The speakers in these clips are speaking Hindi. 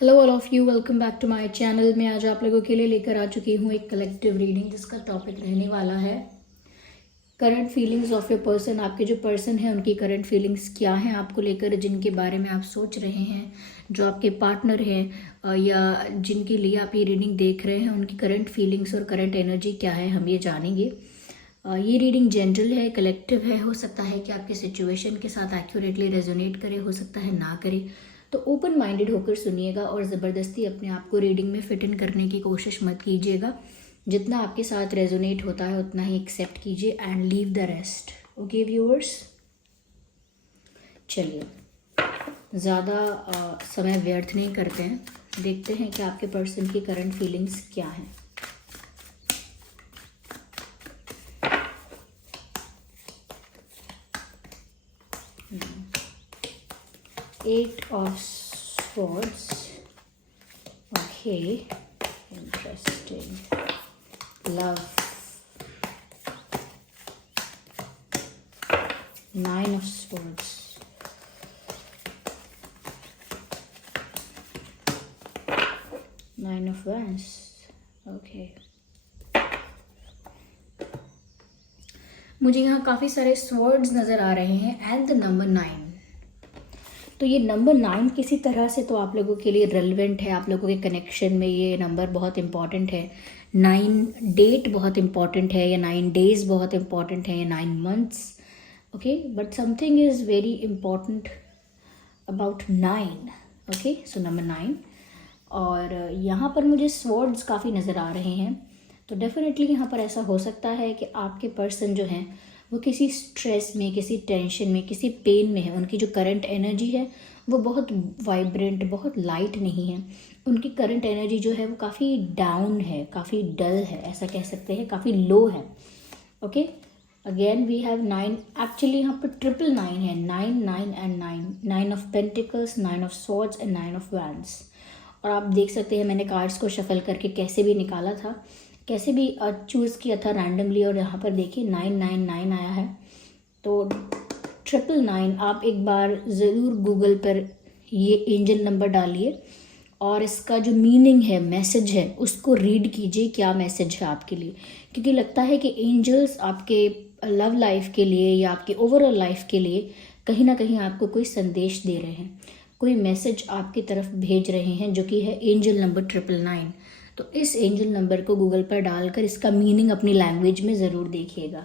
Hello all of you, welcome back to my channel. मैं आज आप लोगों के लिए लेकर आ चुकी हूँ एक कलेक्टिव रीडिंग जिसका टॉपिक रहने वाला है current feelings of your person. आपके जो पर्सन है उनकी करंट फीलिंग्स क्या हैं आपको लेकर, जिनके बारे में आप सोच रहे हैं, जो आपके पार्टनर हैं या जिनके लिए आप ये रीडिंग देख रहे हैं, उनकी करंट फीलिंग्स और करंट एनर्जी क्या है, हम ये जानेंगे। ये रीडिंग जनरल है, कलेक्टिव है। हो सकता है कि आपके सिचुएशन के साथ एक्यूरेटली रेजोनेट करे, हो सकता है ना करे। तो ओपन माइंडेड होकर सुनिएगा और ज़बरदस्ती अपने आप को रीडिंग में फिट इन करने की कोशिश मत कीजिएगा। जितना आपके साथ रेजोनेट होता है उतना ही एक्सेप्ट कीजिए and leave the rest. Okay viewers, चलिए ज़्यादा समय व्यर्थ नहीं करते हैं, देखते हैं कि आपके पर्सन की करंट फीलिंग्स क्या हैं। Eight of Swords. Okay, interesting. Love. Nine of Swords. Nine of Wands. Okay. मुझे यहाँ काफ़ी सारे स्वर्ड्स नज़र आ रहे हैं एंड द नंबर 9। तो ये नंबर 9 किसी तरह से तो आप लोगों के लिए रेलिवेंट है। आप लोगों के कनेक्शन में ये नंबर बहुत इंपॉर्टेंट है। 9 डेट बहुत इंपॉर्टेंट है, या 9 डेज बहुत इंपॉर्टेंट है, या 9 months. Okay, but something is very important about 9। Okay, so number 9। और यहाँ पर मुझे स्वर्ड्स काफ़ी नज़र आ रहे हैं। तो डेफिनेटली यहाँ पर ऐसा हो सकता है कि आपके पर्सन जो हैं वो किसी स्ट्रेस में, किसी टेंशन में, किसी पेन में है। उनकी जो करंट एनर्जी है वो बहुत वाइब्रेंट, बहुत लाइट नहीं है। उनकी करंट एनर्जी जो है वो काफ़ी डाउन है, काफ़ी डल है, ऐसा कह सकते हैं, काफ़ी लो है। Okay, again we have 9। Actually यहाँ पर 999 है। 9 9 and 9, 9 of pentacles, 9 of swords and 9 of wands. और आप देख सकते हैं मैंने कार्ड्स को शफल करके कैसे भी निकाला था, कैसे भी चूज़ किया था रैंडमली, और यहाँ पर देखिए 999 आया है। तो 999 आप एक बार ज़रूर गूगल पर ये एंजल नंबर डालिए और इसका जो मीनिंग है, मैसेज है, उसको रीड कीजिए। क्या मैसेज है आपके लिए? क्योंकि लगता है कि एंजल्स आपके लव लाइफ के लिए या आपके ओवरऑल लाइफ के लिए कहीं ना कहीं आपको कोई संदेश दे रहे हैं, कोई मैसेज आपकी तरफ भेज रहे हैं, जो कि है एंजल नंबर 999। तो इस एंजल नंबर को गूगल पर डालकर इसका मीनिंग अपनी लैंग्वेज में ज़रूर देखिएगा।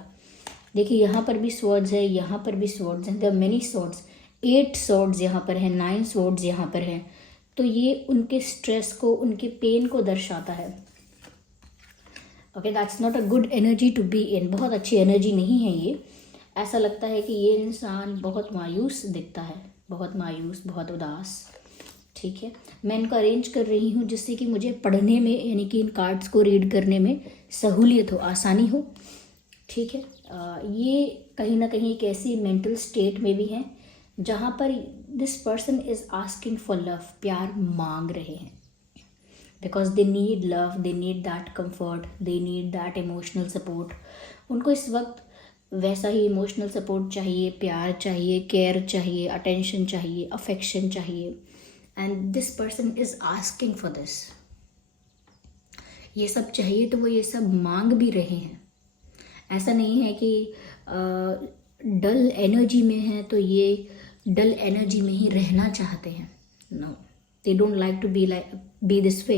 देखिए यहाँ पर भी स्वॉर्ड्स है, यहाँ पर भी स्वॉर्ड्स हैं, द मेनी स्वॉर्ड्स। 8 स्वॉर्ड्स यहाँ पर है, 9 स्वॉर्ड्स यहाँ पर है। तो ये उनके स्ट्रेस को, उनके पेन को दर्शाता है। Okay, that's not a good energy to be in. बहुत अच्छी एनर्जी नहीं है ये। ऐसा लगता है कि ये इंसान बहुत मायूस दिखता है, बहुत मायूस, बहुत उदास। ठीक है, मैं इनको अरेंज कर रही हूँ जिससे कि मुझे पढ़ने में, यानी कि इन कार्ड्स को रीड करने में सहूलियत हो, आसानी हो। ठीक है, ये कहीं ना कहीं एक ऐसी मेंटल स्टेट में भी हैं जहाँ पर this person is asking for love, प्यार मांग रहे हैं। Because they need love, they need that comfort, they need that emotional support. उनको इस वक्त वैसा ही इमोशनल सपोर्ट चाहिए, प्यार चाहिए, केयर चाहिए, अटेंशन चाहिए, अफेक्शन चाहिए। And this person is asking for this. ये सब चाहिए तो वो ये सब मांग भी रहे हैं। ऐसा नहीं है कि डल एनर्जी में है तो ये डल एनर्जी में ही रहना चाहते हैं। No, they don't like to be this way.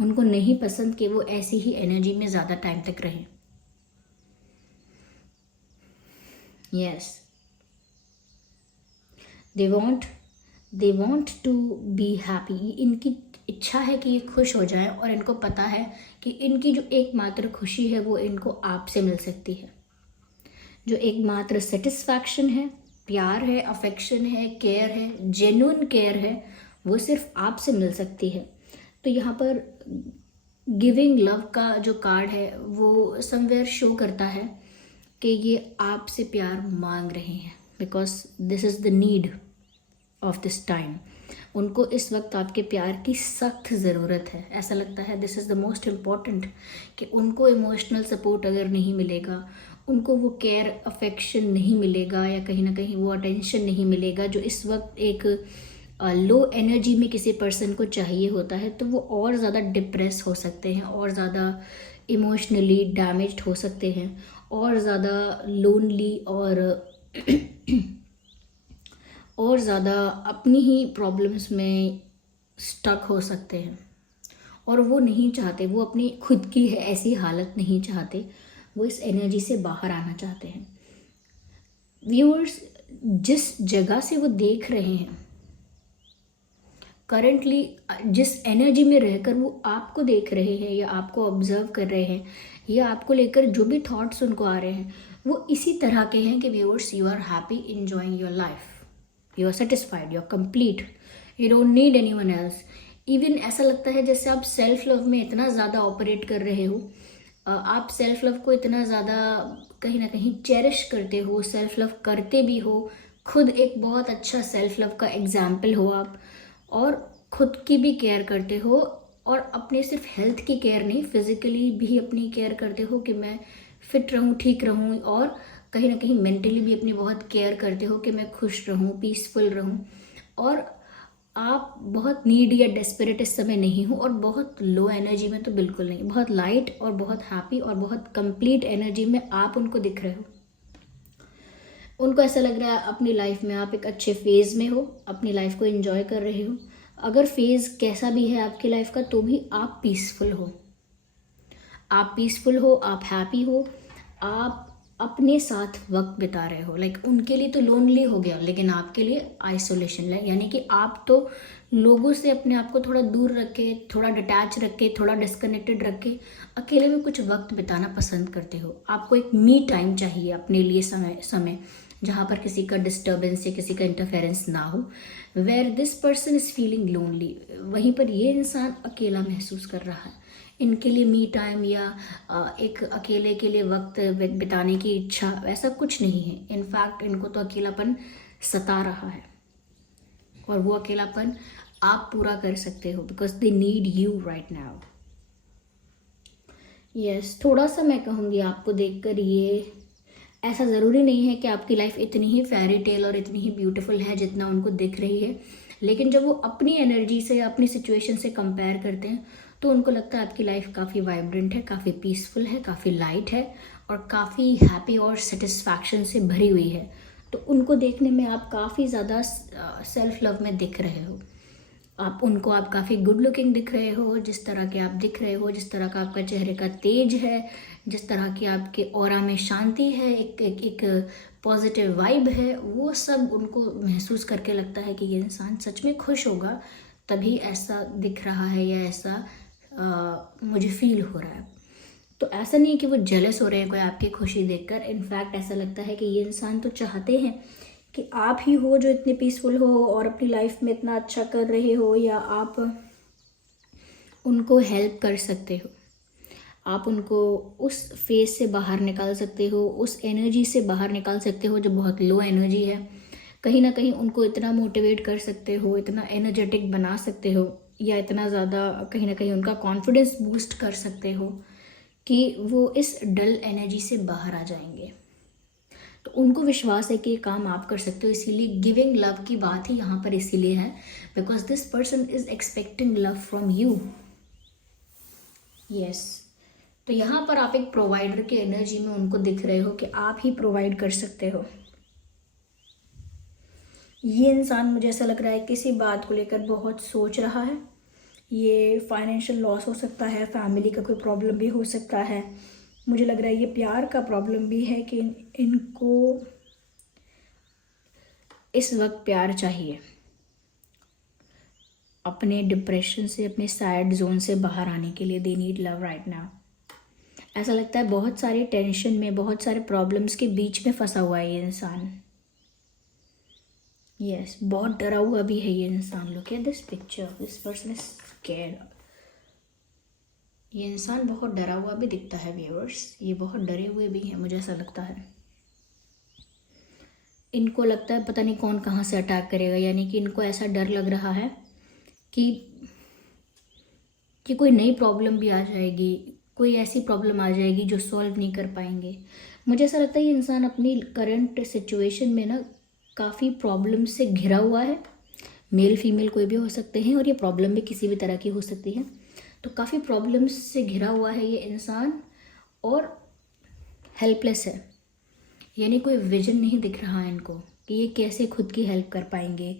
उनको नहीं पसंद कि वो ऐसी ही एनर्जी में ज़्यादा टाइम तक रहें। Yes, they want to be happy. इनकी इच्छा है कि ये खुश हो जाए, और इनको पता है कि इनकी जो एकमात्र खुशी है वो इनको आपसे मिल सकती है। जो एकमात्र सेटिस्फैक्शन है, प्यार है, अफेक्शन है, केयर है, जेन्युइन केयर है, वो सिर्फ आपसे मिल सकती है। तो यहाँ पर गिविंग लव का जो कार्ड है वो समवेयर शो करता है कि ये आपसे प्यार मांग रहे हैं, because this is the need of this time. उनको इस वक्त आपके प्यार की सख्त ज़रूरत है। ऐसा लगता है this is the most important, कि उनको इमोशनल सपोर्ट अगर नहीं मिलेगा, उनको वो केयर, अफेक्शन नहीं मिलेगा, या कहीं ना कहीं वो अटेंशन नहीं मिलेगा जो इस वक्त एक लो एनर्जी में किसी पर्सन को चाहिए होता है तो वो और ज़्यादा डिप्रेस हो सकते हैं, और ज़्यादा इमोशनली डैमेज्ड हो सकते हैं, और ज़्यादा लोनली और ज़्यादा अपनी ही प्रॉब्लम्स में स्टक हो सकते हैं। और वो नहीं चाहते, वो अपनी खुद की है ऐसी हालत नहीं चाहते, वो इस एनर्जी से बाहर आना चाहते हैं। व्यूअर्स, जिस जगह से वो देख रहे हैं करंटली, जिस एनर्जी में रहकर वो आपको देख रहे हैं या आपको ऑब्जर्व कर रहे हैं या आपको लेकर जो भी थॉट्स उनको आ रहे हैं, वो इसी तरह के हैं कि viewers, you are happy, enjoying your life, you are satisfied, you are complete, you don't need anyone else. Even ऐसा लगता है जैसे आप सेल्फ लव में इतना ज़्यादा ऑपरेट कर रहे हो, आप सेल्फ लव को इतना ज़्यादा कहीं ना कहीं चेरिश करते हो, सेल्फ लव करते भी हो, खुद एक बहुत अच्छा सेल्फ लव का एग्जाम्पल हो आप, और खुद की भी केयर करते हो, और अपने सिर्फ हेल्थ की केयर नहीं, फिजिकली भी अपनी केयर करते हो कि मैं फिट रहूं, ठीक रहूं, और कहीं ना कहीं मेंटली भी अपनी बहुत केयर करते हो कि मैं खुश रहूं, पीसफुल रहूं। और आप बहुत नीडी या डेस्परेट इस समय नहीं हो, और बहुत लो एनर्जी में तो बिल्कुल नहीं, बहुत लाइट और बहुत हैप्पी और बहुत कंप्लीट एनर्जी में आप उनको दिख रहे हो। उनको ऐसा लग रहा है अपनी लाइफ में आप एक अच्छे फेज़ में हो, अपनी लाइफ को एंजॉय कर रहे हो। अगर फेज़ कैसा भी है आपकी लाइफ का तो भी आप पीसफुल हो, आप पीसफुल हो, आप हैप्पी हो, आप अपने साथ वक्त बिता रहे हो। लाइक उनके लिए तो लोनली हो गया, लेकिन आपके लिए आइसोलेशन है, यानी कि आप तो लोगों से अपने आप को थोड़ा दूर रख के, थोड़ा डिटैच रख के, थोड़ा डिस्कनेक्टेड रख के अकेले में कुछ वक्त बिताना पसंद करते हो। आपको एक मी टाइम चाहिए अपने लिए, समय जहाँ पर किसी का डिस्टर्बेंस या किसी का इंटरफेरेंस ना हो। Where this person is feeling lonely, वहीं पर ये इंसान अकेला महसूस कर रहा है। इनके लिए मी टाइम या एक अकेले के लिए वक्त बिताने की इच्छा ऐसा कुछ नहीं है। इनफैक्ट इनको तो अकेलापन सता रहा है, और वो अकेलापन आप पूरा कर सकते हो, because they need you right now. Yes, थोड़ा सा मैं कहूँगी आपको देखकर, ये ऐसा ज़रूरी नहीं है कि आपकी लाइफ इतनी ही फेरी टेल और इतनी ही ब्यूटीफुल है जितना उनको दिख रही है, लेकिन जब वो अपनी एनर्जी से, अपनी सिचुएशन से कंपेयर करते हैं तो उनको लगता है आपकी लाइफ काफ़ी वाइब्रेंट है, काफ़ी पीसफुल है, काफ़ी लाइट है, और काफ़ी हैप्पी और सेटिस्फैक्शन से भरी हुई है। तो उनको देखने में आप काफ़ी ज़्यादा सेल्फ लव में दिख रहे हो। आप काफ़ी गुड लुकिंग दिख रहे हो, जिस तरह के आप दिख रहे हो, जिस तरह का आपका चेहरे का तेज है, जिस तरह की आपके ऑरा में शांति है, एक पॉजिटिव वाइब है, वो सब उनको महसूस करके लगता है कि ये इंसान सच में खुश होगा, तभी ऐसा दिख रहा है या ऐसा मुझे फील हो रहा है। तो ऐसा नहीं है कि वो जेलस हो रहे हैं कोई आपकी खुशी देखकर। इनफैक्ट ऐसा लगता है कि ये इंसान तो चाहते हैं कि आप ही हो जो इतने पीसफुल हो और अपनी लाइफ में इतना अच्छा कर रहे हो, या आप उनको हेल्प कर सकते हो, आप उनको उस फेज से बाहर निकाल सकते हो, उस एनर्जी से बाहर निकाल सकते हो जो बहुत लो एनर्जी है। कहीं ना कहीं उनको इतना मोटिवेट कर सकते हो, इतना एनर्जेटिक बना सकते हो, या इतना ज़्यादा कहीं ना कहीं उनका कॉन्फिडेंस बूस्ट कर सकते हो कि वो इस डल एनर्जी से बाहर आ जाएंगे। तो उनको विश्वास है कि ये काम आप कर सकते हो, इसीलिए गिविंग लव की बात ही यहाँ पर इसीलिए है, because this person is expecting love from you. Yes, तो यहाँ पर आप एक प्रोवाइडर की एनर्जी में उनको दिख रहे हो कि आप ही प्रोवाइड कर सकते हो। ये इंसान, मुझे ऐसा लग रहा है, किसी बात को लेकर बहुत सोच रहा है। ये फाइनेंशियल लॉस हो सकता है, फैमिली का कोई प्रॉब्लम भी हो सकता है, मुझे लग रहा है ये प्यार का प्रॉब्लम भी है कि इनको इस वक्त प्यार चाहिए। अपने डिप्रेशन से, अपने सैड जोन से बाहर आने के लिए they need love right now. ऐसा लगता है बहुत सारी टेंशन में, बहुत सारे प्रॉब्लम्स के बीच में फंसा हुआ है ये इंसान। यस, बहुत डरा हुआ भी है ये इंसान। Look at this picture, this person is scared. ये इंसान बहुत डरा हुआ भी दिखता है व्यूअर्स, ये बहुत डरे हुए भी हैं, मुझे ऐसा लगता है। इनको लगता है पता नहीं कौन कहाँ से अटैक करेगा, यानी कि इनको ऐसा डर लग रहा है कि कोई नई प्रॉब्लम भी आ जाएगी, कोई ऐसी प्रॉब्लम आ जाएगी जो सॉल्व नहीं कर पाएंगे। मुझे ऐसा लगता है ये इंसान अपनी करंट सिचुएशन में ना काफ़ी प्रॉब्लम से घिरा हुआ है, मेल फीमेल कोई भी हो सकते हैं, और ये प्रॉब्लम भी किसी भी तरह की हो सकती है। तो काफ़ी प्रॉब्लम्स से घिरा हुआ है ये इंसान, और हेल्पलेस है, यानी कोई विजन नहीं दिख रहा है इनको कि ये कैसे खुद की हेल्प कर पाएंगे,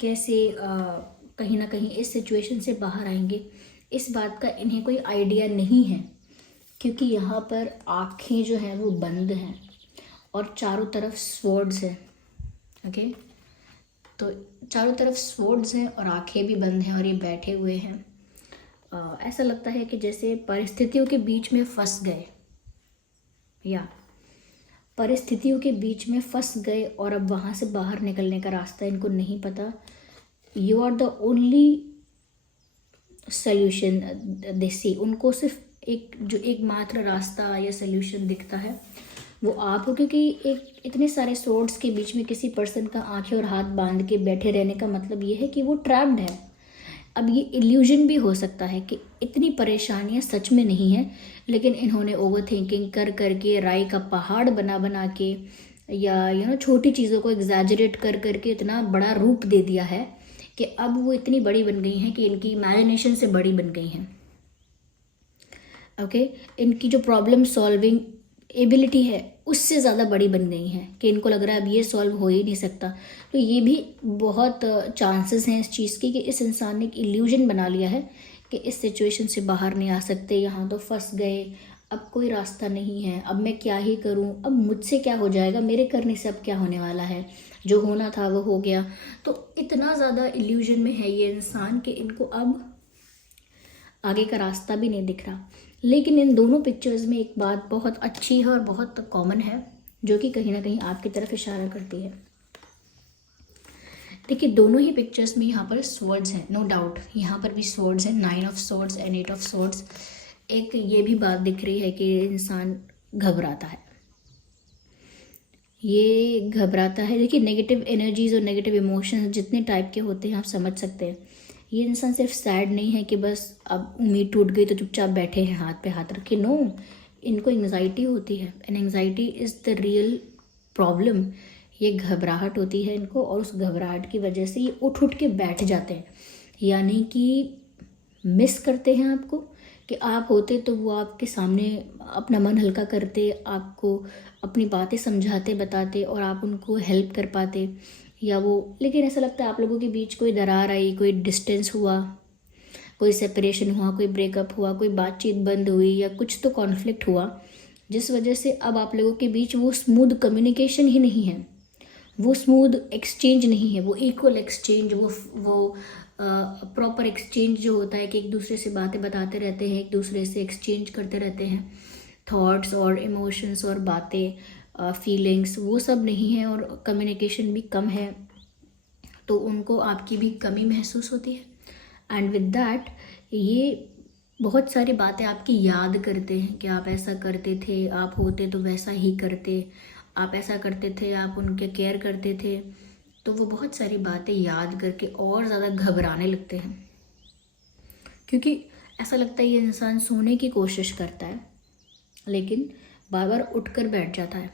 कैसे कहीं ना कहीं इस सिचुएशन से बाहर आएंगे। इस बात का इन्हें कोई आइडिया नहीं है, क्योंकि यहाँ पर आँखें जो हैं वो बंद हैं और चारों तरफ स्वॉर्ड्स हैं। ओके, तो चारों तरफ स्वॉर्ड्स हैं और आँखें भी बंद हैं और ये बैठे हुए हैं। ऐसा लगता है कि जैसे परिस्थितियों के बीच में फंस गए, या परिस्थितियों के बीच में फंस गए और अब वहाँ से बाहर निकलने का रास्ता इनको नहीं पता। You are the only solution they see. उनको सिर्फ एकमात्र रास्ता या सल्यूशन दिखता है वो आप हो, क्योंकि एक इतने सारे सोर्ड्स के बीच में किसी पर्सन का आंखें और हाथ बांध के बैठे रहने का मतलब ये है कि वो ट्रैप्ड है। अब ये इल्यूजन भी हो सकता है कि इतनी परेशानियां सच में नहीं है, लेकिन इन्होंने ओवर थिंकिंग कर करके राई का पहाड़ बना बना के, या छोटी चीज़ों को एग्जैजरेट कर करके इतना बड़ा रूप दे दिया है कि अब वो इतनी बड़ी बन गई हैं कि इनकी इमेजिनेशन से बड़ी बन गई हैं। ओके, इनकी जो प्रॉब्लम सॉल्विंग एबिलिटी है उससे ज़्यादा बड़ी बन गई हैं कि इनको लग रहा है अब ये सॉल्व हो ही नहीं सकता। तो ये भी बहुत चांसेस हैं इस चीज़ की कि इस इंसान ने एक इल्यूजन बना लिया है कि इस सिचुएशन से बाहर नहीं आ सकते, यहाँ तो फंस गए, अब कोई रास्ता नहीं है, अब मैं क्या ही करूँ, अब मुझसे क्या हो जाएगा, मेरे करने से अब क्या होने वाला है, जो होना था वो हो गया। तो इतना ज़्यादा इल्यूजन में है ये इंसान कि इनको अब आगे का रास्ता भी नहीं दिख रहा। लेकिन इन दोनों पिक्चर्स में एक बात बहुत अच्छी है और बहुत कॉमन है, जो कि कहीं ना कहीं आपकी तरफ इशारा करती है। देखिए, दोनों ही पिक्चर्स में यहाँ पर स्वर्ड्स हैं, नो डाउट यहाँ पर भी स्वर्ड्स हैं, 9 of swords and 8 of swords. एक ये भी बात दिख रही है कि इंसान घबराता है, ये घबराता है। देखिए, नेगेटिव एनर्जीज और नेगेटिव इमोशंस जितने टाइप के होते हैं आप समझ सकते हैं। ये इंसान सिर्फ सैड नहीं है कि बस अब उम्मीद टूट गई तो चुपचाप बैठे हैं हाथ पे हाथ रखे, नो, इनको एंग्जाइटी होती है, and anxiety is the real problem. ये घबराहट होती है इनको, और उस घबराहट की वजह से ये उठ उठ के बैठ जाते हैं, यानी कि मिस करते हैं आपको, कि आप होते तो वो आपके सामने अपना मन हल्का करते, आपको अपनी बातें समझाते बताते और आप उनको हेल्प कर पाते, या वो। लेकिन ऐसा लगता है आप लोगों के बीच कोई दरार आई, कोई डिस्टेंस हुआ, कोई सेपरेशन हुआ, कोई ब्रेकअप हुआ, कोई बातचीत बंद हुई, या कुछ तो कॉन्फ्लिक्ट हुआ, जिस वजह से अब आप लोगों के बीच वो स्मूथ कम्युनिकेशन ही नहीं है, वो स्मूथ एक्सचेंज नहीं है, वो इक्वल एक्सचेंज, वो प्रॉपर एक्सचेंज जो होता है कि एक दूसरे से बातें बताते रहते हैं, एक दूसरे से एक्सचेंज करते रहते हैं थॉट्स और इमोशंस और बातें, फीलिंग्स, वो सब नहीं है, और कम्युनिकेशन भी कम है, तो उनको आपकी भी कमी महसूस होती है। एंड विद दैट ये बहुत सारी बातें आपकी याद करते हैं कि आप ऐसा करते थे, आप होते तो वैसा ही करते, आप ऐसा करते थे, आप उनके केयर करते थे। तो वो बहुत सारी बातें याद करके और ज़्यादा घबराने लगते हैं, क्योंकि ऐसा लगता है ये इंसान सोने की कोशिश करता है लेकिन बार बार उठकर बैठ जाता है।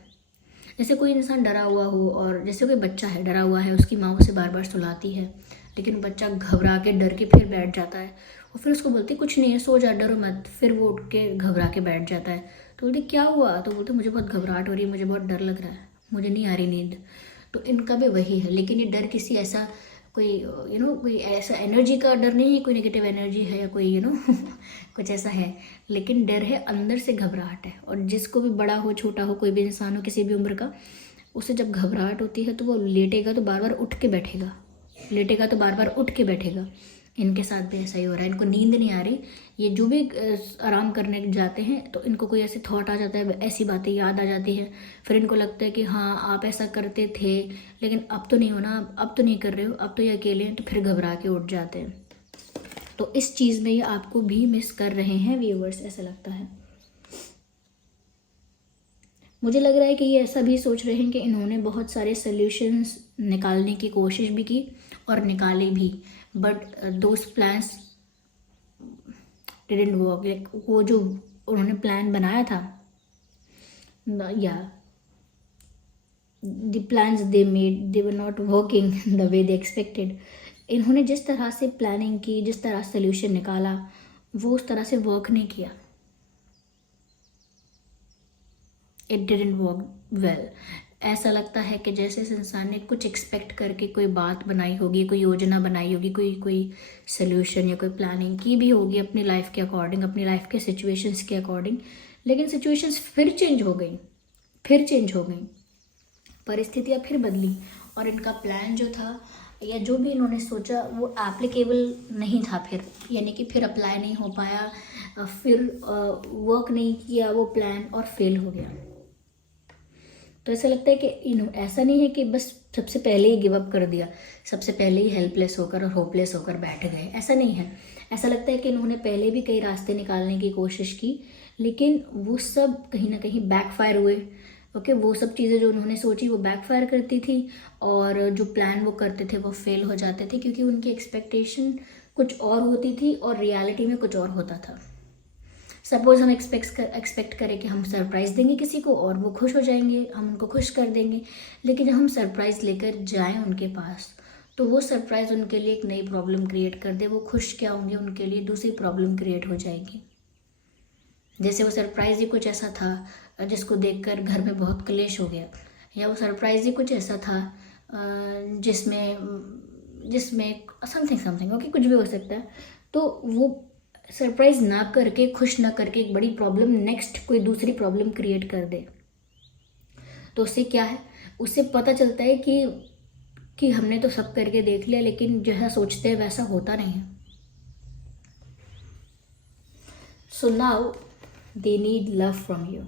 जैसे कोई इंसान डरा हुआ हो, और जैसे कोई बच्चा है डरा हुआ है, उसकी माँ उसे बार बार सुलाती है, लेकिन बच्चा घबरा के डर के फिर बैठ जाता है, और फिर उसको बोलती कुछ नहीं है, सो जा, डरो मत, फिर वो उठ के घबरा के बैठ जाता है। तो बोलते क्या हुआ, तो बोलते मुझे बहुत घबराहट हो रही है, मुझे बहुत डर लग रहा है, मुझे नहीं आ रही नींद। तो इनका भी वही है, लेकिन ये डर किसी ऐसा कोई कोई ऐसा एनर्जी का डर नहीं है, कोई नेगेटिव एनर्जी है या कोई कुछ ऐसा है, लेकिन डर है, अंदर से घबराहट है। और जिसको भी बड़ा हो छोटा हो, कोई भी इंसान हो किसी भी उम्र का, उसे जब घबराहट होती है तो वो लेटेगा तो बार बार उठ के बैठेगा, लेटेगा तो बार बार उठ के बैठेगा। इनके साथ भी ऐसा ही हो रहा है, इनको नींद नहीं आ रही, ये जो भी आराम करने जाते हैं तो इनको कोई ऐसे थॉट आ जाता है, ऐसी बातें याद आ जाती हैं, फिर इनको लगता है कि हाँ आप ऐसा करते थे लेकिन अब तो नहीं होना, अब तो नहीं कर रहे हो, अब तो ये अकेले हैं, तो फिर घबरा के उठ जाते हैं। तो इस चीज़ में ये आपको भी मिस कर रहे हैं व्यूअर्स, ऐसा लगता है। मुझे लग रहा है कि ये ऐसा भी सोच रहे हैं कि इन्होंने बहुत सारे सल्यूशंस निकालने की कोशिश भी की और निकाले भी, but those plans didn't work. Like वो जो उन्होंने प्लान बनाया था, या the plans they made, they were not working the way they expected. इन्होंने जिस तरह से प्लानिंग की, जिस तरह सोल्यूशन निकाला, वो उस तरह से वर्क नहीं किया। It didn't work well. ऐसा लगता है कि जैसे इस इंसान ने कुछ एक्सपेक्ट करके कोई बात बनाई होगी, कोई योजना बनाई होगी, कोई कोई सोल्यूशन या कोई प्लानिंग की भी होगी अपनी लाइफ के अकॉर्डिंग, अपनी लाइफ के सिचुएशंस के अकॉर्डिंग, लेकिन सिचुएशंस फिर चेंज हो गई, फिर चेंज हो गई, परिस्थितियाँ फिर बदली, और इनका प्लान जो था या जो भी इन्होंने सोचा वो एप्लीकेबल नहीं था फिर, यानी कि फिर अप्लाई नहीं हो पाया, फिर वर्क नहीं किया वो प्लान और फेल हो गया। तो ऐसा लगता है कि ऐसा नहीं है कि बस सबसे पहले ही गिव अप कर दिया, सबसे पहले ही हेल्पलेस होकर और होपलेस होकर बैठ गए, ऐसा नहीं है। ऐसा लगता है कि इन्होंने पहले भी कई रास्ते निकालने की कोशिश की, लेकिन वो सब कहीं ना कहीं बैकफायर हुए। ओके, वो सब चीज़ें जो उन्होंने सोची वो बैकफायर करती थी, और जो प्लान वो करते थे वो फेल हो जाते थे, क्योंकि उनकी एक्सपेक्टेशन कुछ और होती थी और रियलिटी में कुछ और होता था। सपोज हम एक्सपेक्ट करें कि हम सरप्राइज़ देंगे किसी को और वो खुश हो जाएंगे, हम उनको खुश कर देंगे, लेकिन जब हम सरप्राइज़ लेकर जाएं उनके पास, तो वो सरप्राइज़ उनके लिए एक नई प्रॉब्लम क्रिएट कर दे। वो खुश क्या होंगे, उनके लिए दूसरी प्रॉब्लम क्रिएट हो जाएगी। जैसे वो सरप्राइज़ ही कुछ ऐसा था जिसको देखकर घर में बहुत क्लेश हो गया, या वो सरप्राइज़ ही कुछ ऐसा था जिसमें जिसमें समथिंग ओके, कुछ भी हो सकता है। तो वो सरप्राइज ना करके, खुश ना करके एक बड़ी प्रॉब्लम, नेक्स्ट कोई दूसरी प्रॉब्लम क्रिएट कर दे, तो उससे क्या है, उससे पता चलता है कि हमने तो सब करके देख लिया, लेकिन जैसा सोचते हैं वैसा होता नहीं है। So now they need love from you.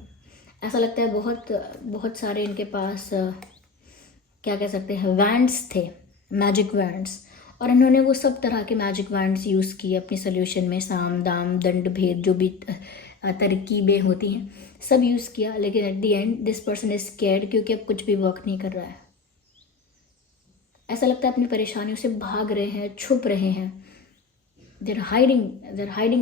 ऐसा लगता है बहुत बहुत सारे इनके पास क्या कह सकते हैं, वैंड्स थे, मैजिक वैंड्स, और इन्होंने वो सब तरह के मैजिक वैंड्स यूज़ किए अपनी सोल्यूशन में, साम दाम दंड भेद जो भी तरकीबें होती हैं सब यूज़ किया, लेकिन at the end this person is scared, क्योंकि अब कुछ भी वर्क नहीं कर रहा है। ऐसा लगता है अपनी परेशानियों से भाग रहे हैं, छुप रहे हैं, they're hiding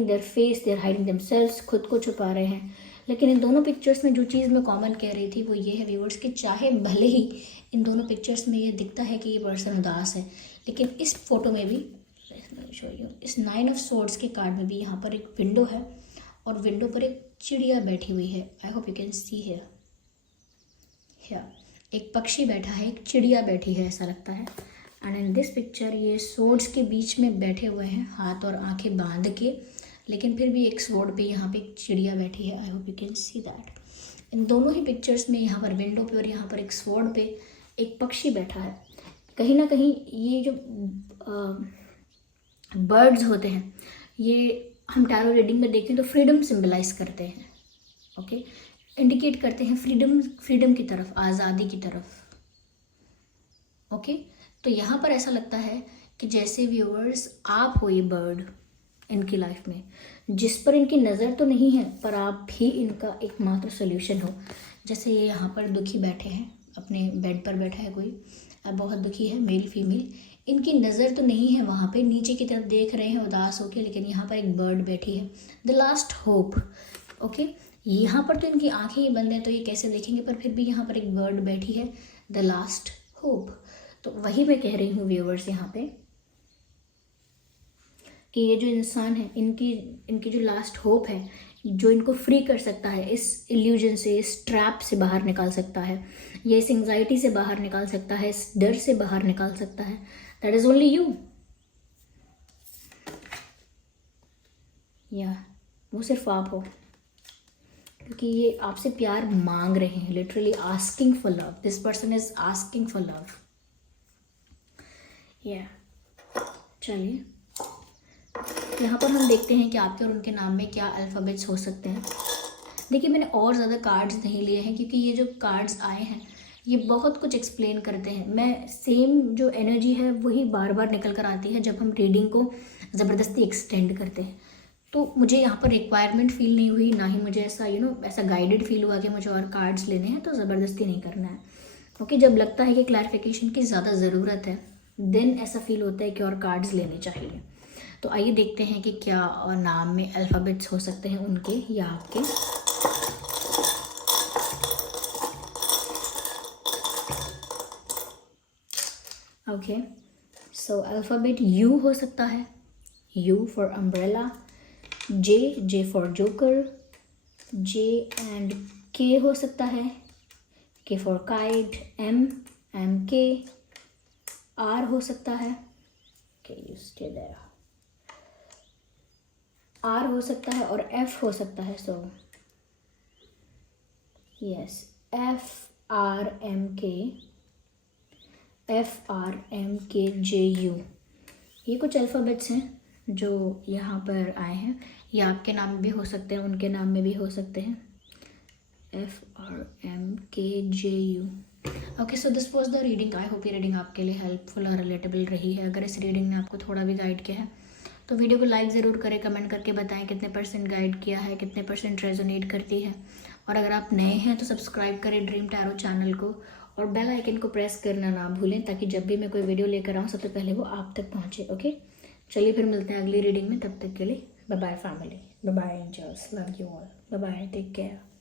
their face, they're hiding themselves, खुद को छुपा रहे हैं। लेकिन इन दोनों पिक्चर्स में जो चीज़ मैं कॉमन कह रही थी वो ये है व्यूअर्स, कि चाहे भले ही इन दोनों पिक्चर्स में ये दिखता है कि ये पर्सन उदास है, लेकिन इस फोटो में भी शो यू, इस 9 ऑफ सोर्ड्स के कार्ड में भी यहाँ पर एक विंडो है, और विंडो पर एक चिड़िया बैठी हुई है। I hope you can see here, एक पक्षी बैठा है, एक चिड़िया बैठी है ऐसा लगता है। एंड इन दिस पिक्चर ये सोर्ड्स के बीच में बैठे हुए हैं, हाथ और आंखें बांध के, लेकिन फिर भी एक स्वॉर्ड पे यहाँ पे एक चिड़िया बैठी है। I hope you can see that. इन दोनों ही पिक्चर्स में यहाँ पर विंडो पे और यहाँ पर एक स्वॉर्ड पे एक पक्षी बैठा है। कहीं ना कहीं ये जो बर्ड्स होते हैं, ये हम टैरो रीडिंग में देखें तो फ्रीडम सिंबलाइज करते हैं। ओके, इंडिकेट करते हैं फ्रीडम की तरफ, आज़ादी की तरफ। ओके, तो यहाँ पर ऐसा लगता है कि जैसे व्यूअर्स आप हो ये बर्ड इनकी लाइफ में, जिस पर इनकी नज़र तो नहीं है, पर आप भी इनका एकमात्र सोल्यूशन हो। जैसे ये यहाँ पर दुखी बैठे हैं, अपने बेड पर बैठा है कोई, बहुत दुखी है, मेल फीमेल, इनकी नज़र तो नहीं है वहाँ पे, नीचे की तरफ देख रहे हैं उदास होके, लेकिन यहाँ पर एक बर्ड बैठी है, द लास्ट होप। ओके, यहाँ पर तो इनकी आंखें ही बंद है तो ये कैसे देखेंगे, पर फिर भी यहाँ पर एक बर्ड बैठी है, द लास्ट होप। तो वही मैं कह रही हूँ व्यूअर्स यहाँ पे, कि ये जो इंसान है, इनकी जो लास्ट होप है, जो इनको फ्री कर सकता है, इस इल्यूजन से, इस ट्रैप से बाहर निकाल सकता है, या इस एंग्जाइटी से बाहर निकाल सकता है, इस डर से बाहर निकाल सकता है, दैट इज ओनली यू। या वो सिर्फ आप हो, क्योंकि ये आपसे प्यार मांग रहे हैं, literally asking for love. This person is asking for love. या चलिए, यहाँ पर हम देखते हैं कि आपके और उनके नाम में क्या अल्फ़ाबेट्स हो सकते हैं। देखिए, मैंने और ज़्यादा कार्ड्स नहीं लिए हैं, क्योंकि ये जो कार्ड्स आए हैं ये बहुत कुछ एक्सप्लेन करते हैं। मैं सेम जो एनर्जी है वही बार बार निकल कर आती है जब हम रीडिंग को ज़बरदस्ती एक्सटेंड करते हैं। तो मुझे यहाँ पर रिक्वायरमेंट फील नहीं हुई, ना ही मुझे ऐसा ऐसा गाइडेड फील हुआ कि मुझे और कार्ड्स लेने हैं, तो ज़बरदस्ती नहीं करना है। ओके, जब लगता है कि क्लैरिफिकेशन की ज़्यादा ज़रूरत है, देन ऐसा फील होता है कि और कार्ड्स लेने चाहिए। तो आइए देखते हैं कि क्या नाम में अल्फ़ाबेट्स हो सकते हैं उनके या आपके। ओके, सो अल्फ़ाबेट यू हो सकता है, you for umbrella, J for joker, J and के हो सकता है, के फॉर काइट, एम के, आर हो सकता है, के यू स्टे देयर, आर हो सकता है और एफ हो सकता है। सो यस, FRMK ये कुछ अल्फ़ाबेट्स हैं जो यहाँ पर आए हैं। ये आपके नाम में भी हो सकते हैं, उनके नाम में भी हो सकते हैं। FRMKJU। Okay, so this was the reading. I hope ये रीडिंग आपके लिए हेल्पफुल और रिलेटेबल रही है। अगर इस रीडिंग ने आपको थोड़ा भी गाइड किया है तो वीडियो को लाइक ज़रूर करें, कमेंट करके बताएं कितने % गाइड किया है, कितने % रेजोनेट करती है। और अगर आप नए हैं तो सब्सक्राइब करें ड्रीम टैरो चैनल को और बेल आइकन को प्रेस करना ना भूलें, ताकि जब भी मैं कोई वीडियो लेकर आऊँ सबसे पहले वो आप तक पहुँचे। ओके, चलिए फिर मिलते हैं अगली रीडिंग में। तब तक के लिए bye bye family, bye bye angels, love you all, bye bye, take care.